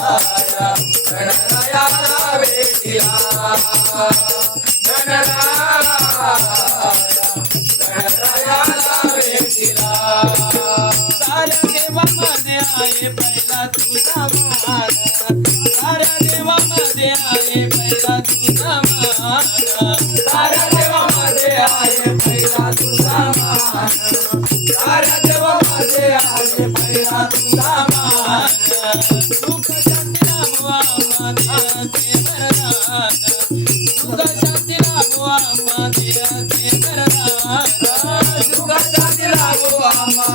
गणराया गणरायाला भेटीला गणराया साऱ्या देवामध्ये आहे पहिला तुझा मान साऱ्या देवामध्ये आहे पहिला तुझा मान साऱ्या देवामध्ये आहे पहिला तुझा मान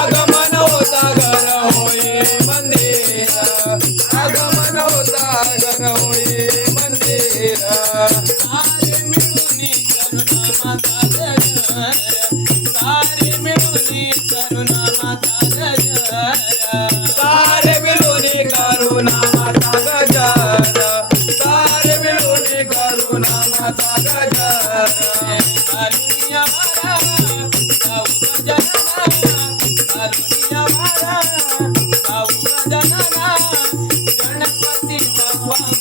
आगमन होता घर होई मंदिर आगमन होता घर होई मंदिर सारे मिळून करुणा माता सारे मिळून करुणा माता सारे मिळून करुणा माता गजर सारे मिळून माता गजर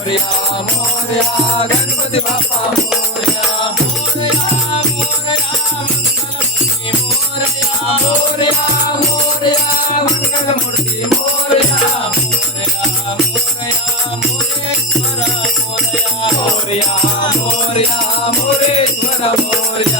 Morya Morya Ganpati Bappa Morya Morya Morya Mangalmurti Morya Morya Morya Mangalmurti Morya Morya Morya Moreshwar Morya Morya Morya Moreshwar Morya Morya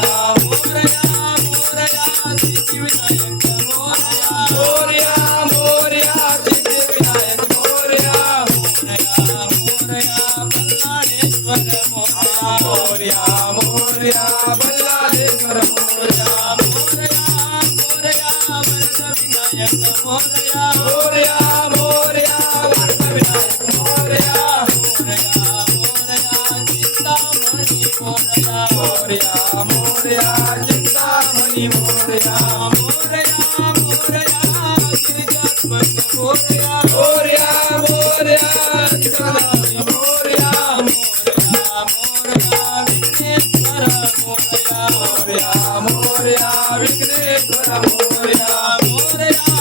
Oh, yeah. Moreya, Moreya.